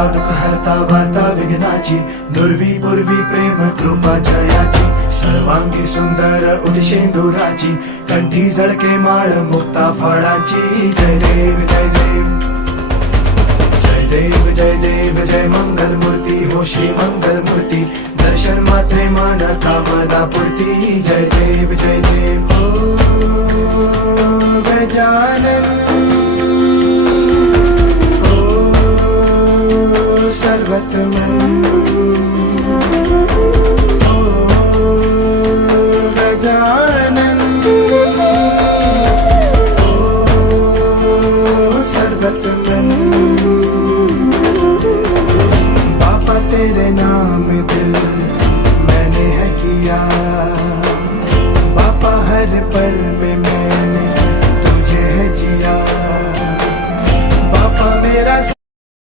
हरता दुःख हरता वार्ता विघ्नाची, दुर्वी पूर्वी प्रेम कृपा जयाची, सर्वांगी सुंदर उदिशेंदुराची, कंठी झळके माळ मुक्ता फळाची. जय देव जय देव जय देव जय देव जय मंगल मूर्ती हो श्री मंगल मूर्ती, दर्शन मात्रे मन कामना पूर्ती. जय देव जय देव हो गजानन हो सर्वतमन.